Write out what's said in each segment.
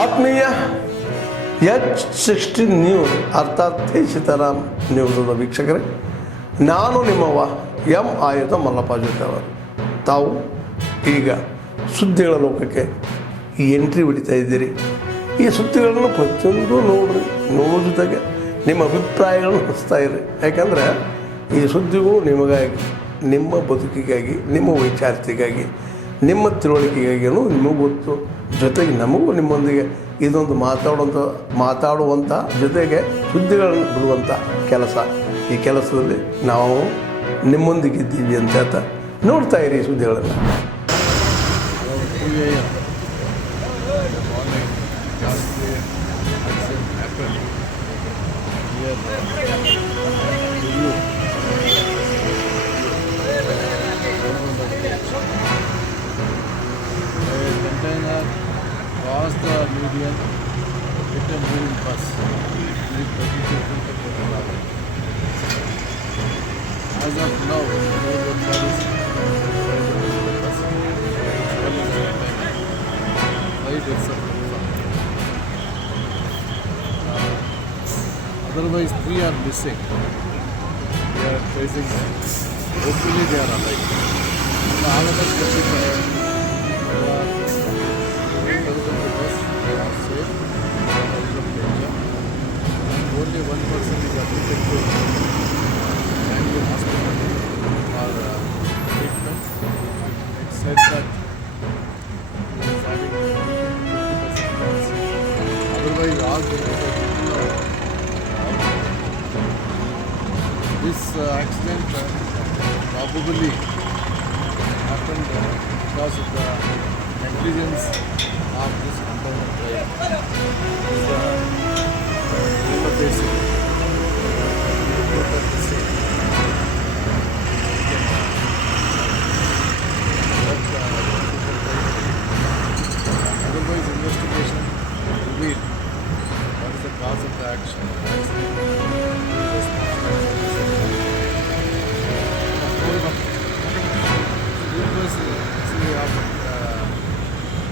ಆತ್ಮೀಯ H16 news ಅರ್ಥಾತ್ ಸೀತಾರಾಮ್ ನ್ಯೂಸದ ವೀಕ್ಷಕರೇ, ನಾನು ನಿಮ್ಮವ ಎಂ ಆಯುಧ ಮಲ್ಲಪ್ಪ ಜೊತೆ ಅವರು. ತಾವು ಈಗ ಸುದ್ದಿಗಳ ಲೋಕಕ್ಕೆ ಎಂಟ್ರಿ ಹೊಡಿತಾ ಇದ್ದೀರಿ. ಈ ಸುದ್ದಿಗಳನ್ನು ಪ್ರತಿಯೊಂದು ನೋಡೋ ಜೊತೆಗೆ ನಿಮ್ಮ ಅಭಿಪ್ರಾಯಗಳನ್ನು ಹಚ್ತಾ ಇರಿ. ಯಾಕಂದರೆ ಈ ಸುದ್ದಿಗಳು ನಿಮಗಾಗಿ, ನಿಮ್ಮ ಬದುಕಿಗಾಗಿ, ನಿಮ್ಮ ವೈಚಾರಿಕೆಗಾಗಿ, ನಿಮ್ಮ ತಿಳುವಳಿಕೆಗಾಗಿಯೂ ನಿಮಗೂ ಗೊತ್ತು. ಜೊತೆಗೆ ನಮಗೂ ನಿಮ್ಮೊಂದಿಗೆ ಇದೊಂದು ಮಾತಾಡುವಂಥ ಜೊತೆಗೆ ಸುದ್ದಿಗಳನ್ನು ಬಿಡುವಂಥ ಕೆಲಸ. ಈ ಕೆಲಸದಲ್ಲಿ ನಾವು ನಿಮ್ಮೊಂದಿಗಿದ್ದೀವಿ ಅಂತ ಹೇಳ್ತಾ ನೋಡ್ತಾ ಇರಿ ಸುದ್ದಿಗಳನ್ನು. Container crossed the median, hit a moving bus. As of now, no road service the bus. Otherwise, 3 are missing. We are tracing them. Hopefully, they are alive. All of us watching only one person is admitted to Bangalore hospital for treatment. It said that he is having 50% chance. Otherwise, all the this accident probably happened because of the negligence of this container driver. Otherwise, investigation revealed what is the cause of the accident.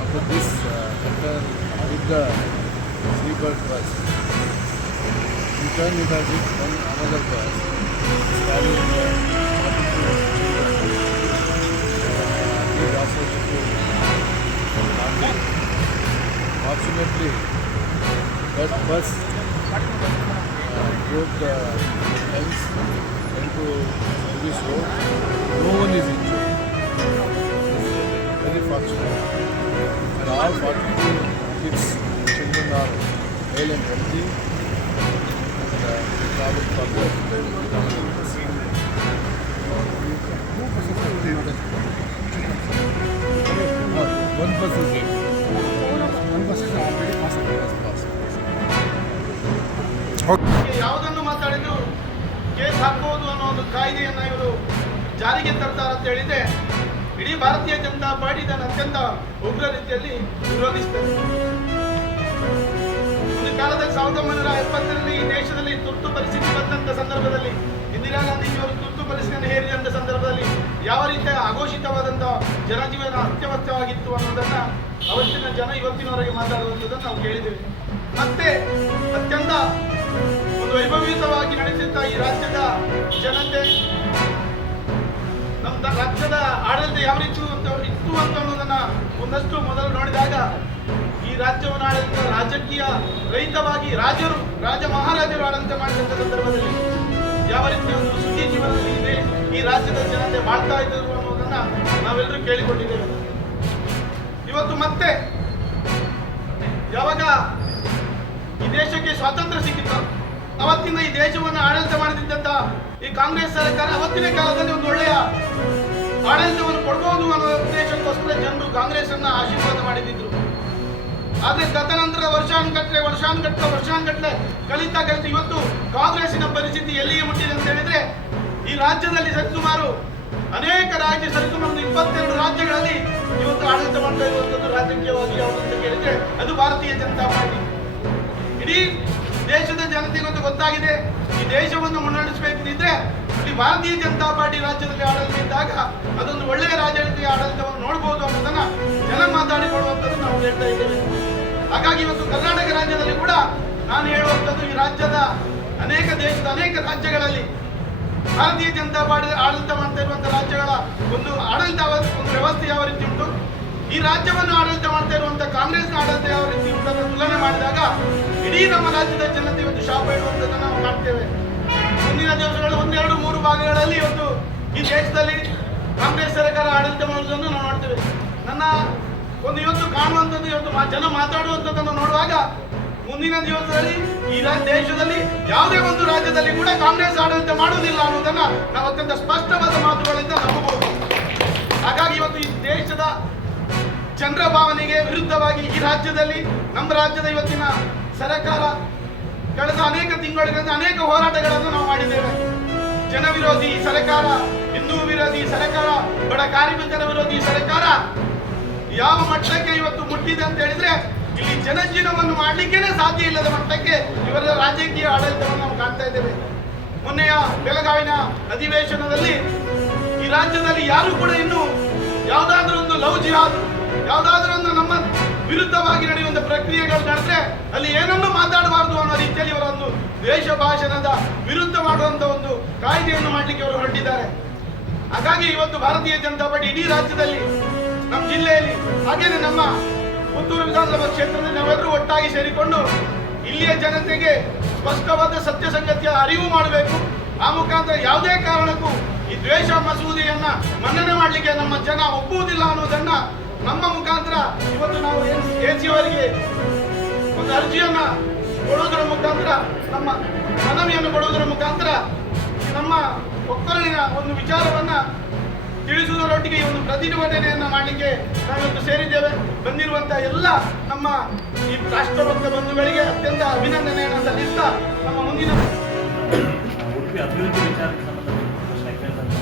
After this with the Seabird bus, in turn it has hit another bus carrying Fortunately, that bus broke the lines into this road. No one is injured. Very fortunate. And all 42 kids, children are hale and healthy. Travel further to the one bus is in. One bus is already passed. ಯಾವುದನ್ನು ಮಾತಾಡಿದ್ರು case ಹಾಕಬಹುದು ಅನ್ನೋ ಒಂದು ಕಾಯ್ದೆಯನ್ನು ಇವರು ಜಾರಿಗೆ ತರ್ತಾರೆ ಅಂತ ಹೇಳಿದ್ರೆ ಇಡೀ ಭಾರತೀಯ ಜನತಾ ಪಾರ್ಟಿ ಇದನ್ನು ಅತ್ಯಂತ ಉಗ್ರ ರೀತಿಯಲ್ಲಿ ವಿರೋಧಿಸುತ್ತದೆ. ಒಂದು ಕಾಲದಲ್ಲಿ 1970ರಲ್ಲಿ ಈ ದೇಶದಲ್ಲಿ ತುರ್ತು ಪರಿಸ್ಥಿತಿ ಬಂದಂಥ ಸಂದರ್ಭದಲ್ಲಿ ಇಂದಿರಾ ಗಾಂಧೀಜಿಯವರು ತುರ್ತು ಪರಿಸ್ಥಿತಿಯನ್ನು ಹೇರಿದಂಥ ಸಂದರ್ಭದಲ್ಲಿ ಯಾವ ರೀತಿಯ ಅಘೋಷಿತವಾದಂಥ ಜನಜೀವನ ಅತ್ಯವಶ್ಯವಾಗಿತ್ತು ಅನ್ನೋದನ್ನು ಅವತ್ತಿನ ಜನ ಇವತ್ತಿನವರೆಗೆ ಮಾತಾಡುವಂಥದ್ದನ್ನು ನಾವು ಕೇಳಿದ್ದೇವೆ. ಮತ್ತೆ ಅತ್ಯಂತ ಒಂದು ವೈಭವೀತವಾಗಿ ನಡೆಸಿದ್ದ ಈ ರಾಜ್ಯದ ಜನತೆ, ನಮ್ಮ ರಾಜ್ಯದ ಆಡಳಿತ ಯಾವ ರೀತಿ ಇತ್ತು ಅಂತ ಅನ್ನೋದನ್ನ ಒಂದಷ್ಟು ಮೊದಲು ನೋಡಿದಾಗ ಈ ರಾಜ್ಯವನ್ನು ಆಡಳಿತ ರಾಜಕೀಯ ರಹಿತವಾಗಿ ರಾಜ ಮಹಾರಾಜರು ಆಡಳಿತ ಮಾಡಿದಂಥ ಸಂದರ್ಭದಲ್ಲಿ ಯಾವ ರೀತಿಯ ಒಂದು ಸುಖಿ ಜೀವನದಲ್ಲಿ ಇದೆ ಈ ರಾಜ್ಯದ ಜನತೆ ಬಾಳ್ತಾ ಇದ್ದರು ಅನ್ನೋದನ್ನ ನಾವೆಲ್ಲರೂ ಕೇಳಿಕೊಂಡಿದ್ದೇವೆ. ಇವತ್ತು ಮತ್ತೆ ಯಾವಾಗ ಈ ದೇಶಕ್ಕೆ ಸ್ವಾತಂತ್ರ್ಯ ಸಿಕ್ಕಿತ್ತು ಅವತ್ತಿಂದ ಈ ದೇಶವನ್ನು ಆಡಳಿತ ಮಾಡದಿದ್ದಂತ ಈ ಕಾಂಗ್ರೆಸ್ ಸರ್ಕಾರ ಅವತ್ತಿನ ಕಾಲದಲ್ಲಿ ಒಂದು ಒಳ್ಳೆಯ ಆಡಳಿತವನ್ನು ಕೊಡಬಹುದು ಅನ್ನೋ ಉದ್ದೇಶಕ್ಕೋಸ್ಕರ ಜನರು ಕಾಂಗ್ರೆಸ್ ಅನ್ನ ಆಶೀರ್ವಾದ ಮಾಡಿದ್ರು. ಆದ್ರೆ ತದನಂತರ ವರ್ಷಾನುಗಟ್ಟಲೆ ಕಲಿತಾ ಇವತ್ತು ಕಾಂಗ್ರೆಸ್ಸಿನ ಪರಿಸ್ಥಿತಿ ಎಲ್ಲಿಗೆ ಮುಟ್ಟಿದೆ ಅಂತ ಹೇಳಿದ್ರೆ ಈ ರಾಜ್ಯದಲ್ಲಿ ಸರಿಸುಮಾರು ಅನೇಕ ಸರಿಸುಮಾರು 22 ರಾಜ್ಯಗಳಲ್ಲಿ ಇವತ್ತು ಆಡಳಿತ ಮಾಡ್ತಾ ಇರುವಂತದ್ದು ರಾಜಕೀಯವಾಗಿ ಯಾವುದು ಅಂತ ಕೇಳಿದ್ರೆ ಅದು ಭಾರತೀಯ ಜನತಾ ಪಾರ್ಟಿ. ಇಡೀ ದೇಶದ ಜನತೆಗೆ ಗೊತ್ತಾಗಿದೆ ಈ ದೇಶವನ್ನು ಮುನ್ನಡೆಸಬೇಕಿದ್ರೆ ಇಲ್ಲಿ ಭಾರತೀಯ ಜನತಾ ಪಾರ್ಟಿ ರಾಜ್ಯದಲ್ಲಿ ಆಡಳಿತ ಇದ್ದಾಗ ಅದೊಂದು ಒಳ್ಳೆಯ ರಾಜಕೀಯ ಆಡಳಿತವನ್ನು ನೋಡಬಹುದು ಅನ್ನೋದನ್ನ ಜನ ಮಾತಾಡಿಕೊಳ್ಳುವಂಥದ್ದು ನಾವು ಹೇಳ್ತಾ ಇದ್ದೇವೆ. ಹಾಗಾಗಿ ಇವತ್ತು ಕರ್ನಾಟಕ ರಾಜ್ಯದಲ್ಲಿ ಕೂಡ ನಾನು ಹೇಳುವಂಥದ್ದು, ಈ ರಾಜ್ಯದ ದೇಶದ ಅನೇಕ ರಾಜ್ಯಗಳಲ್ಲಿ ಭಾರತೀಯ ಜನತಾ ಪಾರ್ಟಿ ಆಡಳಿತ ಮಾಡ್ತಾ ಇರುವಂತಹ ರಾಜ್ಯಗಳ ಒಂದು ವ್ಯವಸ್ಥೆ ಯಾವ ರೀತಿ ಉಂಟು, ಈ ರಾಜ್ಯವನ್ನು ಆಡಳಿತ ಮಾಡ್ತಾ ಇರುವಂತಹ ಕಾಂಗ್ರೆಸ್ನ ಆಡಳಿತ ಯಾವ ರೀತಿ ಉಂಟು ಅಂತ ತುಲನೆ ಮಾಡಿದಾಗ ಇಡೀ ನಮ್ಮ ರಾಜ್ಯದ ಜನತೆ ಇವತ್ತು ಶಾಪ ಇಡುವಂಥದ್ದನ್ನು ನಾವು ಕಾಣ್ತೇವೆ. ಮುಂದಿನ ದಿವಸಗಳು 1-2-3 ಭಾಗಗಳಲ್ಲಿ ಇವತ್ತು ಈ ದೇಶದಲ್ಲಿ ಕಾಂಗ್ರೆಸ್ ಸರ್ಕಾರ ಆಡಳಿತ ಮಾಡುವುದನ್ನು ನಾವು ನೋಡ್ತೇವೆ. ನನ್ನ ಒಂದು ಇವತ್ತು ಕಾಣುವಂಥದ್ದು, ಇವತ್ತು ಜನ ಮಾತಾಡುವಂಥದ್ದನ್ನು ನೋಡುವಾಗ ಮುಂದಿನ ದಿವಸದಲ್ಲಿ ಈ ದೇಶದಲ್ಲಿ ಯಾವುದೇ ಒಂದು ರಾಜ್ಯದಲ್ಲಿ ಕೂಡ ಕಾಂಗ್ರೆಸ್ ಆಡಳಿತ ಮಾಡುವುದಿಲ್ಲ ಅನ್ನೋದನ್ನ ನಾವು ಅತ್ಯಂತ ಸ್ಪಷ್ಟವಾದ ಮಾತುಗಳಿಂದ ನಂಬಬಹುದು. ಹಾಗಾಗಿ ಇವತ್ತು ಈ ದೇಶದ ಜನರ ಭಾವನೆಗೆ ವಿರುದ್ಧವಾಗಿ ಈ ರಾಜ್ಯದಲ್ಲಿ, ನಮ್ಮ ರಾಜ್ಯದ ಇವತ್ತಿನ ಸರ್ಕಾರ ಕಳೆದ ಅನೇಕ ತಿಂಗಳಿಂದ ಅನೇಕ ಹೋರಾಟಗಳನ್ನು ನಾವು ಮಾಡಿದ್ದೇವೆ. ಜನ ವಿರೋಧಿ ಸರ್ಕಾರ, ಹಿಂದೂ ವಿರೋಧಿ ಸರ್ಕಾರ, ಬಡ ಕಾರ್ಮಿಕರ ವಿರೋಧಿ ಸರ್ಕಾರ ಯಾವ ಮಟ್ಟಕ್ಕೆ ಇವತ್ತು ಮುಟ್ಟಿದೆ ಅಂತ ಹೇಳಿದ್ರೆ, ಇಲ್ಲಿ ಜನಜೀವನವನ್ನು ಮಾಡಲಿಕ್ಕೇನೆ ಸಾಧ್ಯ ಇಲ್ಲದ ಮಟ್ಟಕ್ಕೆ ಇವರ ರಾಜಕೀಯ ಆಡಳಿತವನ್ನು ನಾವು ಕಾಣ್ತಾ ಇದ್ದೇವೆ. ಮೊನ್ನೆಯ ಬೆಳಗಾವಿನ ಅಧಿವೇಶನದಲ್ಲಿ ಈ ರಾಜ್ಯದಲ್ಲಿ ಯಾರು ಕೂಡ ಇನ್ನು ಯಾವುದಾದ್ರೂ ಒಂದು ಲವ್ ಜಿಹಾದ್, ಯಾವುದಾದ್ರೂ ಒಂದು ನಮ್ಮ ವಿರುದ್ಧವಾಗಿ ನಡೆಯುವಂತ ಪ್ರಕ್ರಿಯೆಗಳು ನಡೆದ್ರೆ ಅಲ್ಲಿ ಏನನ್ನು ಮಾತಾಡಬಾರದು ಅನ್ನೋ ರೀತಿಯಲ್ಲಿ ಇವರ ಒಂದು ದ್ವೇಷ ಭಾಷಣದ ವಿರುದ್ಧ ಮಾಡುವಂತ ಒಂದು ಕಾಯ್ದೆಯನ್ನು ಮಾಡಲಿಕ್ಕೆ ಅವರು ಹೊರಟಿದ್ದಾರೆ. ಹಾಗಾಗಿ ಇವತ್ತು ಭಾರತೀಯ ಜನತಾ ಪಾರ್ಟಿ ಇಡೀ ರಾಜ್ಯದಲ್ಲಿ, ನಮ್ಮ ಜಿಲ್ಲೆಯಲ್ಲಿ, ಹಾಗೇನೆ ನಮ್ಮ ಪುತ್ತೂರು ವಿಧಾನಸಭಾ ಕ್ಷೇತ್ರದಲ್ಲಿ ನಾವೆಲ್ಲರೂ ಒಟ್ಟಾಗಿ ಸೇರಿಕೊಂಡು ಇಲ್ಲಿಯ ಜನತೆಗೆ ಸ್ಪಷ್ಟವಾದ ಸತ್ಯ ಸಂಗತಿಯ ಅರಿವು ಮಾಡಬೇಕು. ಆ ಮುಖಾಂತರ ಯಾವುದೇ ಕಾರಣಕ್ಕೂ ಈ ದ್ವೇಷ ಮಸೂದೆಯನ್ನ ಮನ್ನಣೆ ಮಾಡಲಿಕ್ಕೆ ನಮ್ಮ ಜನ ಒಪ್ಪುವುದಿಲ್ಲ ಅನ್ನೋದನ್ನ ನಮ್ಮ ಮುಖಾಂತರ ಇವತ್ತು ನಾವು AC ಅವರಿಗೆ ಒಂದು ಅರ್ಜಿಯನ್ನ ಕೊಡುವುದರ ಮುಖಾಂತರ, ನಮ್ಮ ಮನವಿಯನ್ನು ಕೊಡುವುದರ ಮುಖಾಂತರ ನಮ್ಮ ಒಕ್ಕಲಿನ ಒಂದು ವಿಚಾರವನ್ನ ತಿಳಿಸುವುದರೊಟ್ಟಿಗೆ ಈ ಒಂದು ಪ್ರತಿಭಟನೆಯನ್ನ ಮಾಡಲಿಕ್ಕೆ ನಾವಿವತ್ತು ಸೇರಿದ್ದೇವೆ. ಬಂದಿರುವಂತಹ ಎಲ್ಲ ನಮ್ಮ ಈ ರಾಷ್ಟ್ರಭಕ್ತ ಬಂಧುಗಳಿಗೆ ಅತ್ಯಂತ ಅಭಿನಂದನೆಯನ್ನು ಸಲ್ಲಿಸ್ತಾ ನಮ್ಮ ಮುಂದಿನ ಉಡುಪಿ ಅಭಿವೃದ್ಧಿ ವಿಚಾರಕ್ಕೆ ಸಂಬಂಧಪಟ್ಟ ಪ್ರಶ್ನೆ ಕೇಳಿದಂತೆ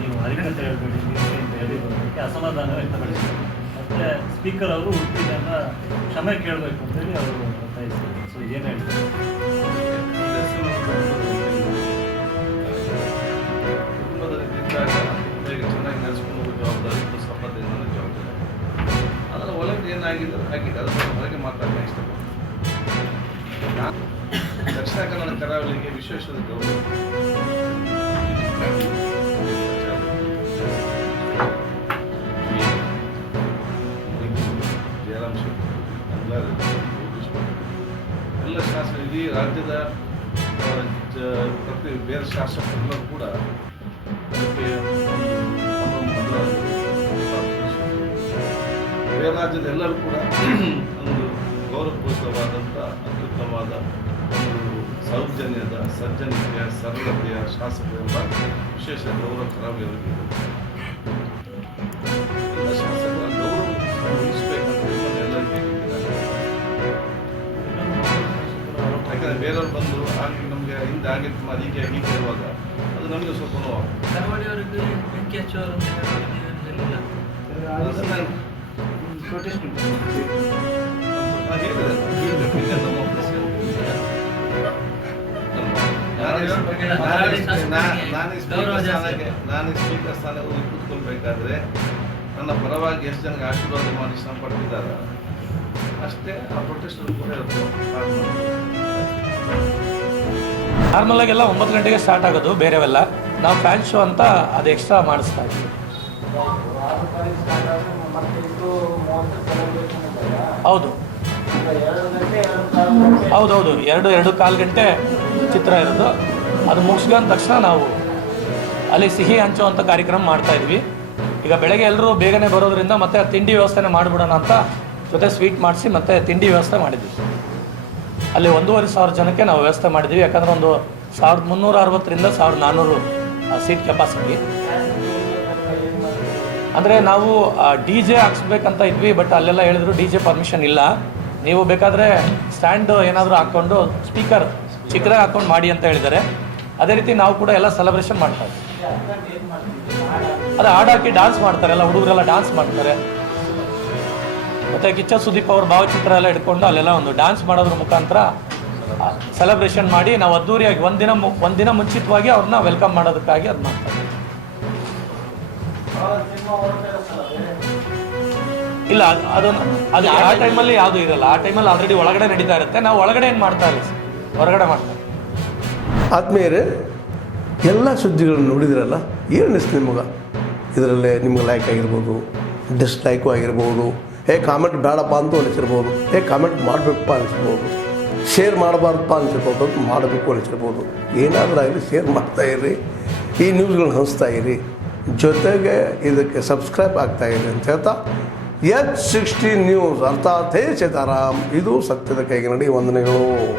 ನೀವು ಅಧಿಕತೆ ಹೇಳ್ಬೇಡಿ ಅಂತ ಹೇಳಿ ಬರೋದಕ್ಕೆ ಅಸಮಾಧಾನ ವ್ಯಕ್ತಪಡಿಸಿದರು. ಮತ್ತು ಸ್ಪೀಕರ್ ಅವರು ಉಡುಪಿ ಜನ ಕ್ಷಮೆ ಕೇಳಬೇಕು ಅಂತೇಳಿ ಅವರು ಒತ್ತಾಯಿಸಿದರು. ಸೊ ಏನು ಹೇಳ್ತಾರೆ? ಚೆನ್ನಾಗಿ ನಡೆಸ್ಕೊಂಡು ಹೋಗೋ ಜವಾಬ್ದಾರಿ ಪ್ಲಸ್ ಸಂಬಂಧ ನನ್ನ ಜವಾಬ್ದಾರಿ. ಅದರ ಒಳಗೆ ಏನಾಗಿದೆ ಆಗಿದೆ, ಅದರ ಹೊರಗೆ ಮಾತಾಡೋಣ ಇಷ್ಟಪಡ್ತೀನಿ. ನಾನು ದಕ್ಷಿಣ ಕನ್ನಡ ಕರಾವಳಿಗೆ ವಿಶ್ವೇಶ್ವರ ಗೌರವ ಜಯರಾಮ್ ಎಲ್ಲ ಶಾಸಕರು, ಇಡೀ ರಾಜ್ಯದ ಪ್ರತಿ ಬೇರೆ ಶಾಸಕರೆಲ್ಲರೂ ಕೂಡ ಬೇರೆ ರಾಜ್ಯದ ಎಲ್ಲರೂ ಕೂಡ ಒಂದು ಗೌರವಪೂರ್ವಕವಾದಂಥ ಅತ್ಯುತ್ತಮವಾದ ಒಂದು ಸೌಜನ್ಯದ, ಸಜ್ಜನಿಕೆಯ, ಸರಳತೆಯ ಶಾಸಕರೆಂಬ ವಿಶೇಷ ಗೌರವ ಕರಾವಳಿಯವರಿಗೆ ಎಲ್ಲ ಶಾಸಕರ ಗೌರವ ಉಳಿಸಬೇಕಂತ ಎಲ್ಲರಿಗೆ ಯಾಕಂದರೆ ಬೇರೆಯವ್ರು ಬಂದು ಆಗಿ ನಮಗೆ ಹಿಂದೆ ಆಗಿತ್ತು ಹೀಗೆ ಹೀಗೆ ಇರುವಾಗ ಅದು ನಮಗೆ ಸ್ವಲ್ಪ ನೋವು. ನಾನು ಸ್ಪೀಕರ್ ಸ್ಥಾನ ಹೋಗಿ ಕೂತ್ಕೊಳ್ಬೇಕಾದ್ರೆ ನನ್ನ ಪರವಾಗಿ ಎಷ್ಟು ಜನಕ್ಕೆ ಆಶೀರ್ವಾದ ಮಾಡಿ ಶ್ರಮ ಪಡ್ತಿದ್ದಾರೆ ಅಷ್ಟೇ ಆ ಪ್ರೊಟೆಸ್ಟ್ ಕೂಡ ನಾರ್ಮಲ್ ಆಗೆಲ್ಲ 9 ಗಂಟೆಗೆ ಸ್ಟಾರ್ಟ್ ಆಗೋದು ಬೇರೆವೆಲ್ಲ. ನಾವು ಫ್ಯಾನ್ ಶೋ ಅಂತ ಅದು ಎಕ್ಸ್ಟ್ರಾ ಮಾಡಿಸ್ತಾ ಇದ್ವಿ. ಹೌದು ಹೌದೌದು 2-2.25 ಗಂಟೆ ಚಿತ್ರ ಇರೋದು. ಅದು ಮುಗಿಸ್ಕೊಂಡ ತಕ್ಷಣ ನಾವು ಅಲ್ಲಿ ಸಿಹಿ ಹಂಚುವಂಥ ಕಾರ್ಯಕ್ರಮ ಮಾಡ್ತಾಯಿದ್ವಿ. ಈಗ ಬೆಳಗ್ಗೆ ಎಲ್ಲರೂ ಬೇಗನೆ ಬರೋದ್ರಿಂದ ಮತ್ತೆ ತಿಂಡಿ ವ್ಯವಸ್ಥೆನೇ ಮಾಡಿಬಿಡೋಣ ಅಂತ ಜೊತೆ ಸ್ವೀಟ್ ಮಾಡಿಸಿ ಮತ್ತೆ ತಿಂಡಿ ವ್ಯವಸ್ಥೆ ಮಾಡಿದ್ವಿ. ಅಲ್ಲಿ 1,500 ಜನಕ್ಕೆ ನಾವು ವ್ಯವಸ್ಥೆ ಮಾಡಿದ್ವಿ. ಯಾಕಂದರೆ ಒಂದು 1360ರಿಂದ 1400 ಸೀಟ್ ಕೆಪಾಸಿಟಿ. ಅಂದರೆ ನಾವು DJ ಹಾಕ್ಸ್ಬೇಕಂತ ಇದ್ವಿ, ಬಟ್ ಅಲ್ಲೆಲ್ಲ ಹೇಳಿದ್ರು DJ ಪರ್ಮಿಷನ್ ಇಲ್ಲ, ನೀವು ಬೇಕಾದರೆ ಸ್ಟ್ಯಾಂಡ್ ಏನಾದರೂ ಹಾಕ್ಕೊಂಡು ಸ್ಪೀಕರ್ ಚಿಕ್ಕದಾಗಿ ಹಾಕ್ಕೊಂಡು ಮಾಡಿ ಅಂತ ಹೇಳಿದ್ದಾರೆ. ಅದೇ ರೀತಿ ನಾವು ಕೂಡ ಎಲ್ಲ ಸೆಲೆಬ್ರೇಷನ್ ಮಾಡ್ತಾ ಇದ್ವಿ. ಅದು ಹಾಡು ಹಾಕಿ ಡ್ಯಾನ್ಸ್ ಮಾಡ್ತಾರೆ, ಎಲ್ಲ ಹುಡುಗರೆಲ್ಲ ಡ್ಯಾನ್ಸ್ ಮಾಡ್ತಾರೆ. ಮತ್ತು ಕಿಚ್ಚ ಸುದೀಪ್ ಅವ್ರ ಭಾವಚಿತ್ರ ಎಲ್ಲ ಇಟ್ಕೊಂಡು ಅಲ್ಲೆಲ್ಲ ಒಂದು ಡ್ಯಾನ್ಸ್ ಮಾಡೋದ್ರ ಮುಖಾಂತರ ಸೆಲೆಬ್ರೇಷನ್ ಮಾಡಿ ನಾವು ಅದ್ದೂರಿಯಾಗಿ ಒಂದಿನ ಮುಂಚಿತವಾಗಿ ಅವ್ರನ್ನ ವೆಲ್ಕಮ್ ಮಾಡೋದಕ್ಕಾಗಿ ಅದು ಮಾಡ್ತಾರೆ. ಇಲ್ಲ ಅದು ಆ ಟೈಮಲ್ಲಿ ಯಾವುದು ಇರಲ್ಲ. ಆ ಟೈಮಲ್ಲಿ ಆಲ್ರೆಡಿ ಒಳಗಡೆ ನಡೀತಾ ಇರುತ್ತೆ. ನಾವು ಒಳಗಡೆ ಏನು ಮಾಡ್ತಾ ಇಲ್ಲ, ಹೊರಗಡೆ ಮಾಡ್ತಾರೆ. ಆದ್ಮೇಲೆ ಎಲ್ಲ ಸುದ್ದಿಗಳನ್ನು ನೋಡಿದ್ರಲ್ಲ, ಏನು ಅನಿಸ್ತು ನಿಮಗೆ? ಇದರಲ್ಲೇ ನಿಮ್ಗೆ ಲೈಕ್ ಆಗಿರ್ಬೋದು, ಡಿಸ್ಲೈಕು ಆಗಿರ್ಬೋದು, ಕಾಮೆಂಟ್ ಬೇಡಪ್ಪ ಅಂತ ಅನಿಸಿರ್ಬೋದು, ಕಾಮೆಂಟ್ ಮಾಡಬೇಕಪ್ಪ ಅನಿಸ್ಬೋದು, ಶೇರ್ ಮಾಡಬಾರ್ದಪ್ಪ ಅನಿಸಿರ್ಬೋದು, ಅದು ಮಾಡಬೇಕು ಅನಿಸಿರ್ಬೋದು. ಏನಾದರೂ ಆಗಲಿ ಶೇರ್ ಮಾಡ್ತಾಯಿರಿ, ಈ ನ್ಯೂಸ್ಗಳನ್ನ ಹಂಚ್ತಾ ಇರಿ, ಜೊತೆಗೆ ಇದಕ್ಕೆ ಸಬ್ಸ್ಕ್ರೈಬ್ ಆಗ್ತಾಯಿರಿ ಅಂತ ಹೇಳ್ತಾ H16 ನ್ಯೂಸ್ ಅರ್ಥಾತ್ ಹೇ ಸೀತಾರಾಮ್, ಇದು ಸತ್ಯದ ಕೈಗೆ ನಡಿ. ವಂದನೆಗಳು.